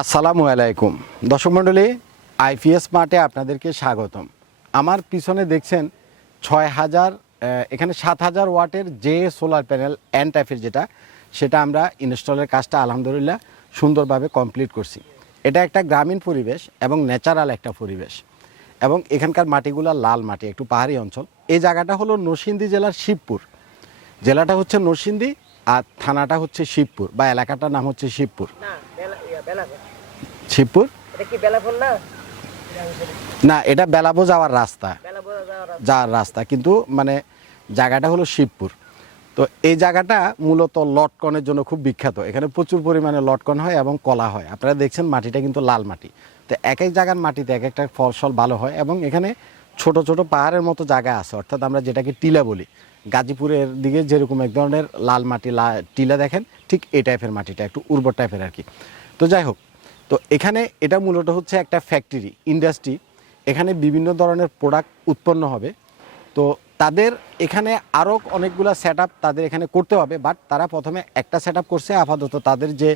আসসালামু আলাইকুম দর্শক মণ্ডলী, আইপিএস মার্টে আপনাদেরকে স্বাগতম। আমার পিছনে দেখছেন ৬,০০০ এখানে ৭,০০০ ওয়াটের যে সোলার প্যানেল এন টাইপের সেটা আমরা ইনস্টলের কাজটা আলহামদুলিল্লাহ সুন্দরভাবে কমপ্লিট করছি। এটা একটা গ্রামীণ পরিবেশ এবং ন্যাচারাল একটা পরিবেশ, এবং এখানকার মাটিগুলো লাল মাটি, একটু পাহাড়ি অঞ্চল। এই জায়গাটা হলো নরসিংদী জেলার শিবপুর। জেলাটা হচ্ছে নরসিংদী আর থানাটা হচ্ছে শিবপুর, বা এলাকাটার নাম হচ্ছে শিবপুর। শিবপুর না, এটা বেলাবো যাওয়ার রাস্তা কিন্তু মানে জায়গাটা হলো শিবপুর। তো এই জায়গাটা মূলত লটকনের জন্য খুব বিখ্যাত। এখানে প্রচুর পরিমাণে লটকন হয় এবং কলা হয়। আপনারা দেখছেন মাটিটা কিন্তু লাল মাটি। তো এক এক জায়গার মাটিতে এক একটা ফসল ভালো হয়, এবং এখানে ছোট ছোট পাহাড়ের মতো জায়গা আছে, অর্থাৎ আমরা যেটাকে টিলা বলি। গাজীপুরের দিকে যেরকম এক ধরনের লাল মাটি টিলা দেখেন, ঠিক এই টাইপের মাটিটা একটু উর্বর টাইপের আর কি। তো যাই হোক, তো এখানে এটা মূলত হচ্ছে একটা ফ্যাক্টরি, ইন্ডাস্ট্রি। এখানে বিভিন্ন ধরনের প্রোডাক্ট উৎপন্ন হবে। তো তাদের এখানে আরও অনেকগুলো সেট তাদের এখানে করতে হবে, বাট তারা প্রথমে একটা সেট করছে আপাতত। তাদের যে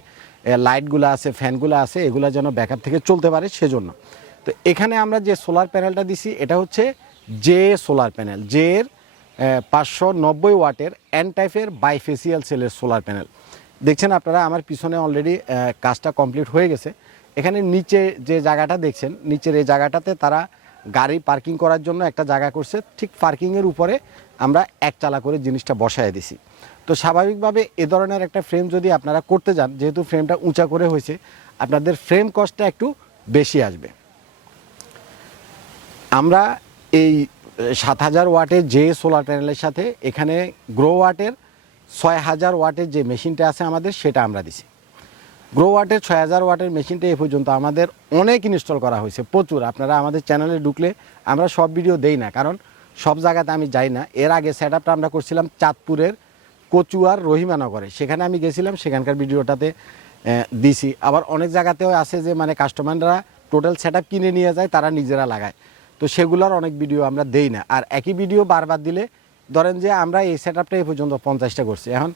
লাইটগুলো আছে, ফ্যানগুলো আছে, এগুলো যেন ব্যাকআপ থেকে চলতে পারে সেজন্য। তো এখানে আমরা যে সোলার প্যানেলটা দিছি, এটা হচ্ছে জে সোলার প্যানেল, জের 590 ওয়াটের এন টাইপের বাইফেসিয়াল সেলের সোলার প্যানেল। দেখছেন আপনারা আমার পিছনে অলরেডি কাজটা কমপ্লিট হয়ে গেছে। এখানে নিচে যে জায়গাটা দেখছেন, নিচের এই জায়গাটাতে তারা গাড়ি পার্কিং করার জন্য একটা জায়গা করছে। ঠিক পার্কিংয়ের উপরে আমরা একচালা করে জিনিসটা বসায় দিছি। তো স্বাভাবিকভাবে এ ধরনের একটা ফ্রেম যদি আপনারা করতে যান, যেহেতু ফ্রেমটা উঁচা করে হয়েছে, আপনাদের ফ্রেম কস্টটা একটু বেশি আসবে। আমরা এই ৭,০০০ ওয়াটের যে সোলার প্যানেলের সাথে এখানে গ্রো ওয়াটের ৬,০০০ ওয়াটের যে মেশিনটা আছে আমাদের, সেটা আমরা দিছি। গ্রো ওয়াটের ৬,০০০ ওয়াটের মেশিনটা এ পর্যন্ত আমাদের অনেক ইনস্টল করা হয়েছে, প্রচুর। আপনারা আমাদের চ্যানেলে ঢুকলে আমরা সব ভিডিও দেই না, কারণ সব জায়গাতে আমি যাই না। এর আগে সেট আপটা আমরা করছিলাম চাঁদপুরের কচুয়ার রহিমানগরে, সেখানে আমি গেছিলাম, সেখানকার ভিডিওটাতে দিছি। আবার অনেক জায়গাতেও আছে যে মানে কাস্টমাররা টোটাল সেট আপ কিনে নিয়ে যায়, তারা নিজেরা লাগায়। তো সেগুলোর অনেক ভিডিও আমরা দেই না। আর একই ভিডিও বারবার দিলে, ধরেন যে আমরা এই সেট আপটা এই পর্যন্ত 50টা করছি, এখন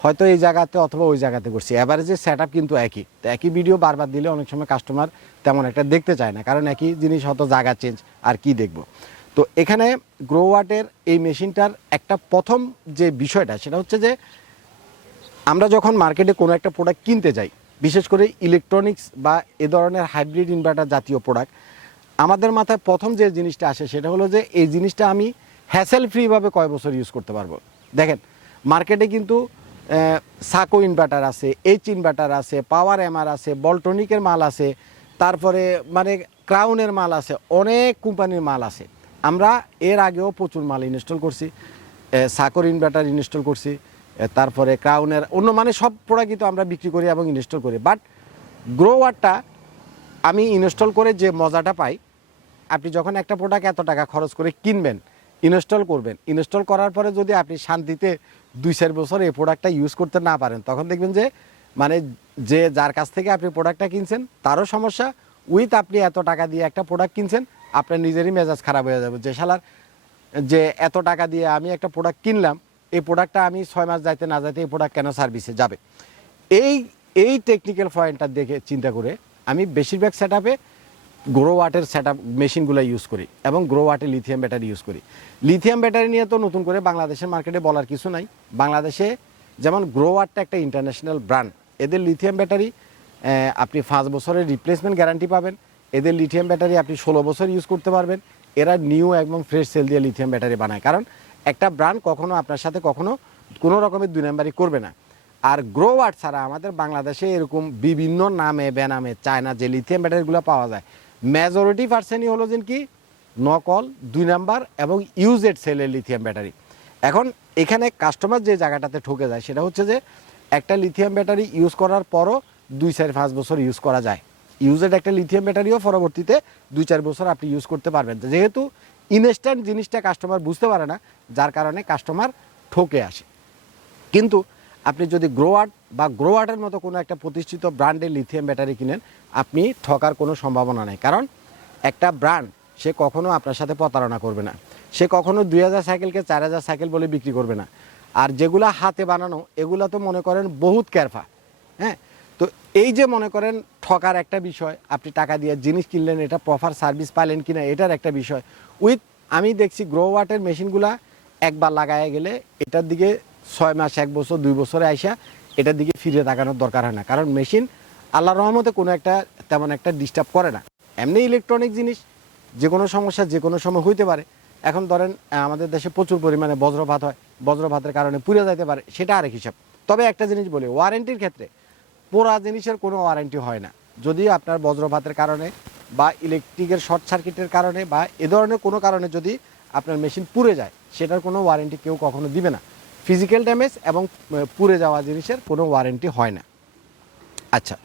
হয়তো এই জায়গাতে অথবা ওই জায়গাতে করছি, অ্যাভারেজের সেট আপ কিন্তু একই। তো একই ভিডিও বারবার দিলে অনেক সময় কাস্টমার তেমন একটা দেখতে চায় না, কারণ একই জিনিস হয়তো জায়গা চেঞ্জ, আর কি দেখব। তো এখানে গ্রো ওয়াটের এই মেশিনটার একটা প্রথম যে বিষয়টা, সেটা হচ্ছে যে আমরা যখন মার্কেটে কোনো একটা প্রোডাক্ট কিনতে যাই, বিশেষ করে ইলেকট্রনিক্স বা এ ধরনের হাইব্রিড ইনভার্টার জাতীয় প্রোডাক্ট, আমাদের মাথায় প্রথম যে জিনিসটা আসে সেটা হলো যে এই জিনিসটা আমি হ্যাসেল ফ্রিভাবে কয় বছর ইউজ করতে পারবো। দেখেন, মার্কেটে কিন্তু সাকো ইনভার্টার আছে, এইচ ইনভার্টার আছে, পাওয়ার এমআর আছে, বলটনিকের মাল আছে, তারপরে মানে ক্রাউনের মাল আছে, অনেক কোম্পানির মাল আছে। আমরা এর আগেও প্রচুর মাল ইনস্টল করছি, সাকোর ইনভার্টার ইনস্টল করছি, তারপরে ক্রাউনের অন্য মানে সব প্রোডাক্টই তো আমরা বিক্রি করি এবং ইনস্টল করি। বাট গ্রো ওয়াটটা আমি ইনস্টল করে যে মজাটা পাই, আপনি যখন একটা প্রোডাক্ট এত টাকা খরচ করে কিনবেন, ইনস্টল করবেন, ইনস্টল করার পরে যদি আপনি শান্তিতে 2-4 বছর এই প্রোডাক্টটা ইউজ করতে না পারেন, তখন দেখবেন যে মানে যে যার কাছ থেকে আপনি প্রোডাক্টটা কিনছেন তারও সমস্যা, উইথ আপনি এত টাকা দিয়ে একটা প্রোডাক্ট কিনছেন, আপনার নিজেরই মেজাজ খারাপ হয়ে যাবে যে শালার, যে এত টাকা দিয়ে আমি একটা প্রোডাক্ট কিনলাম, এই প্রোডাক্টটা আমি 6 মাস যাইতে না যাইতে এই প্রোডাক্ট কেন সার্ভিসে যাবে। এই টেকনিক্যাল পয়েন্টটা দেখে চিন্তা করে আমি বেশিরভাগ সেট আপে গ্রো ওয়াটের সেট আপ মেশিনগুলো ইউজ করি, এবং গ্রো ওয়াটের লিথিয়াম ব্যাটারি ইউজ করি। লিথিয়াম ব্যাটারি নিয়ে তো নতুন করে বাংলাদেশের মার্কেটে বলার কিছু নাই। বাংলাদেশে যেমন গ্রো ওয়াটটা একটা ইন্টারন্যাশনাল ব্র্যান্ড, এদের লিথিয়াম ব্যাটারি আপনি 5 বছরের রিপ্লেসমেন্ট গ্যারান্টি পাবেন। এদের লিথিয়াম ব্যাটারি আপনি 16 বছর ইউজ করতে পারবেন। এরা নিউ এবং ফ্রেশ সেল দিয়ে লিথিয়াম ব্যাটারি বানায়, কারণ একটা ব্র্যান্ড কখনো আপনার সাথে কখনো কোনো রকমের 2 নাম্বারই করবে না। আর গ্রো ওয়াট ছাড়া আমাদের বাংলাদেশে এরকম বিভিন্ন নামে বেনামে চায়না যে লিথিয়াম ব্যাটারিগুলো পাওয়া যায়, মেজরিটি পার্সেন্টই হলো যে কি নকল, 2 নাম্বার এবং ইউজেড সেলের লিথিয়াম ব্যাটারি। এখন এখানে কাস্টমার যে জায়গাটাতে ঠকে যায় সেটা হচ্ছে যে একটা লিথিয়াম ব্যাটারি ইউজ করার পরও 2-4-5 বছর ইউজ করা যায়। ইউজেড একটা লিথিয়াম ব্যাটারিও পরবর্তীতে 2-4 বছর আপনি ইউজ করতে পারবেন। যেহেতু ইনস্ট্যান্ট জিনিসটা কাস্টমার বুঝতে পারে না, যার কারণে কাস্টমার ঠকে আসে। কিন্তু আপনি যদি গ্রোয়াট বা গ্রোয়াটের মতো কোনো একটা প্রতিষ্ঠিত ব্র্যান্ডের লিথিয়াম ব্যাটারি কিনেন, আপনি ঠকার কোনো সম্ভাবনা নেই। কারণ একটা ব্র্যান্ড সে কখনো আপনার সাথে প্রতারণা করবে না, সে কখনো 2000 সাইকেলকে 4000 সাইকেল বলে বিক্রি করবে না। আর যেগুলো হাতে বানানো, এগুলো তো মনে করেন বহুত ক্যারফা, হ্যাঁ। তো এই যে মনে করেন ঠকার একটা বিষয়, আপনি টাকা দিয়ে জিনিস কিনলেন, এটা প্রপার সার্ভিস পাইলেন কিনা এটার একটা বিষয়। আমি দেখছি গ্রো ওয়াটের মেশিনগুলা একবার লাগায় গেলে এটার দিকে 6 মাস 1 বছর 2 বছরে আইসা এটার দিকে ফিরে তাকানোর দরকার হয় না, কারণ মেশিন আল্লাহর রহমতে কোনো একটা তেমন একটা ডিস্টার্ব করে না। এমনি ইলেকট্রনিক জিনিস যে কোনো সমস্যা যে কোনো সময় হইতে পারে। এখন ধরেন আমাদের দেশে প্রচুর পরিমাণে বজ্রপাত হয়, বজ্রপাতের কারণে পুড়ে যাইতে পারে, সেটা আরেক হিসাব। তবে একটা জিনিস বলি, ওয়ারেন্টির ক্ষেত্রে পোড়া জিনিসের কোনো ওয়ারেন্টি হয় না। যদি আপনার বজ্রপাতের কারণে বা ইলেকট্রিকের শর্ট সার্কিটের কারণে বা এ ধরনের কোনো কারণে যদি আপনার মেশিন পুড়ে যায়, সেটার কোনো ওয়ারেন্টি কেউ কখনো দিবে না। ফিজিক্যাল ড্যামেজ এবং পুড়ে যাওয়া জিনিসের কোনো ওয়ারেন্টি হয় না। আচ্ছা,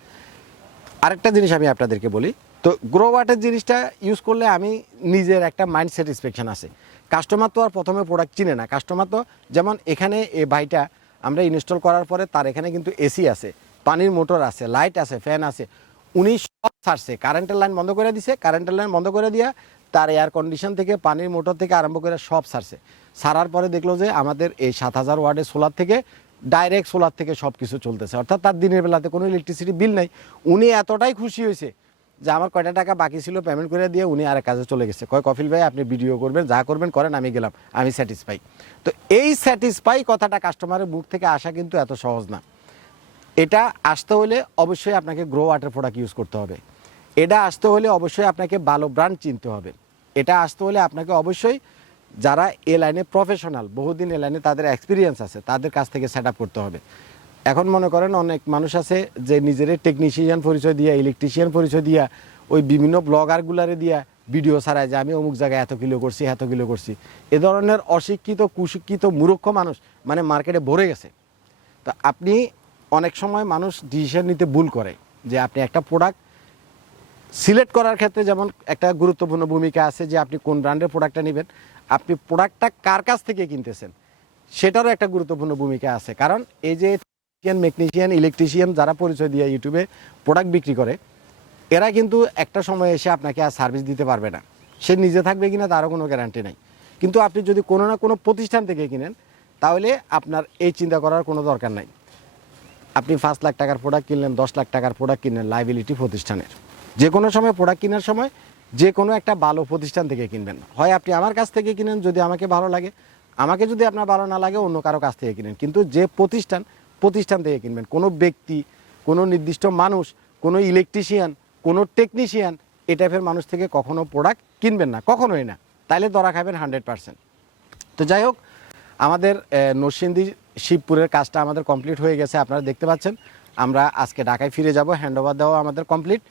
আরেকটা জিনিস আমি আপনাদেরকে বলি, তো গ্রো ওয়াটের জিনিসটা ইউজ করলে আমি নিজের একটা মাইন্ড স্যাটিসফ্যাকশন আছে। কাস্টমার তো আর প্রথমে প্রোডাক্ট চিনে না, কাস্টমার তো যেমন এখানে এই ভাইটা আমরা ইনস্টল করার পরে তার এখানে কিন্তু এসি আছে, পানির মোটর আছে, লাইট আছে, ফ্যান আছে, উনি সব ছাড়ছে। কারেন্টের লাইন বন্ধ করে দিছে, কারেন্টের লাইন বন্ধ করে দিয়া তার এয়ার কন্ডিশন থেকে পানির মোটর থেকে আরম্ভ করে সব ছাড়ছে। ছাড়ার পরে দেখলো যে আমাদের এই 7000 ওয়াটের সোলার থেকে ডাইরেক্ট সোলার থেকে সব কিছু চলতেছে, অর্থাৎ তার দিনের বেলাতে কোনো ইলেকট্রিসিটি বিল নাই। উনি এতটাই খুশি হয়েছে যে আমার কয়টা টাকা বাকি ছিল পেমেন্ট করে দিয়ে উনি আরেক কাজে চলে গেছে। কয় কফিল ভাই আপনি ভিডিও করবেন, যা করবেন করেন, আমি গেলাম, আমি স্যাটিসফাই। তো এই স্যাটিসফাই কথাটা কাস্টমারের মুখ থেকে আসা কিন্তু এত সহজ না। এটা আসতে হলে অবশ্যই আপনাকে গ্রো ওয়াটার প্রোডাক্ট ইউজ করতে হবে। এটা আসতে হলে অবশ্যই আপনাকে ভালো ব্র্যান্ড চিনতে হবে। এটা আসতে হলে আপনাকে অবশ্যই যারা এ লাইনে প্রফেশনাল, বহুদিন এ লাইনে তাদের এক্সপিরিয়েন্স আছে, তাদের কাছ থেকে সেট আপ করতে হবে। এখন মনে করেন অনেক মানুষ আছে যে নিজের টেকনিশিয়ান পরিচয় দিয়া, ইলেকট্রিশিয়ান পরিচয় দিয়া, ওই বিভিন্ন ব্লগারগুলারে দিয়া ভিডিও ছাড়ায় যে আমি অমুক জায়গায় এত কিলো করছি এত কিলো করছি। এ ধরনের অশিক্ষিত কুশিক্ষিত মূর্খ মানুষ মানে মার্কেটে ভরে গেছে। তো আপনি অনেক সময় মানুষ ডিসিশন নিতে ভুল করে, যে আপনি একটা প্রোডাক্ট সিলেক্ট করার ক্ষেত্রে যেমন একটা গুরুত্বপূর্ণ ভূমিকা আছে যে আপনি কোন ব্র্যান্ডের প্রোডাক্টটা নেবেন, আপনি প্রোডাক্টটা কার কাছ থেকে কিনতেছেন সেটারও একটা গুরুত্বপূর্ণ ভূমিকা আছে। কারণ এই যে মেকনিশিয়ান, ইলেকট্রিশিয়ান যারা পরিচয় দিয়ে ইউটিউবে প্রোডাক্ট বিক্রি করে, এরা কিন্তু একটা সময় এসে আপনাকে আর সার্ভিস দিতে পারবে না। সে নিজে থাকবে কিনা তারও কোনো গ্যারান্টি নাই। কিন্তু আপনি যদি কোনো না কোনো প্রতিষ্ঠান থেকে কিনেন, তাহলে আপনার এই চিন্তা করার কোনো দরকার নাই। আপনি 5 লাখ টাকার প্রোডাক্ট কিনলেন, 10 লাখ টাকার প্রোডাক্ট কিনলেন, লাইবিলিটি প্রতিষ্ঠানের। যে কোনো সময় প্রোডাক্ট কেনার সময় যে কোনো একটা ভালো প্রতিষ্ঠান থেকে কিনবেন। হয় আপনি আমার কাছ থেকে কিনেন যদি আমাকে ভালো লাগে, আমাকে যদি আপনার ভালো না লাগে অন্য কারো কাছ থেকে কিনেন, কিন্তু যে প্রতিষ্ঠান থেকে কিনবেন। কোনো ব্যক্তি, কোনো নির্দিষ্ট মানুষ, কোনো ইলেকট্রিশিয়ান, কোনো টেকনিশিয়ান এই টাইপের মানুষ থেকে কখনো প্রোডাক্ট কিনবেন না, কখনোই না, তাইলে ধরা খাবেন 100%। তো যাই হোক, আমাদের নরসিংদী শিবপুরের কাজটা আমাদের কমপ্লিট হয়ে গেছে, আপনারা দেখতে পাচ্ছেন। আমরা আজকে ঢাকায় ফিরে যাব, হ্যান্ডওভার দেওয়া আমাদের কমপ্লিট।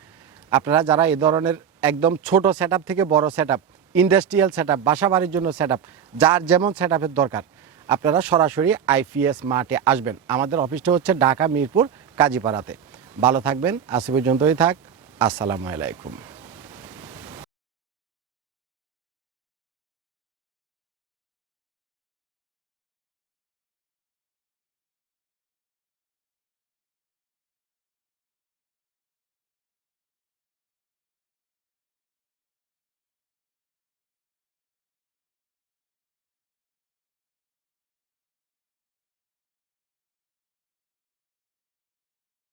আপনারা যারা এই ধরনের একদম ছোট সেটআপ থেকে বড় সেটআপ, ইন্ডাস্ট্রিয়াল সেটআপ, বাসা বাড়ির জন্য সেটআপ, যার যেমন সেটআপের দরকার, আপনারা সরাসরি আইপিএস মার্টে আসবেন। আমাদের অফিসটা হচ্ছে ঢাকা মিরপুর কাজীপাড়াতে। ভালো থাকবেন, আজ পর্যন্তই থাক। আসসালামু আলাইকুম।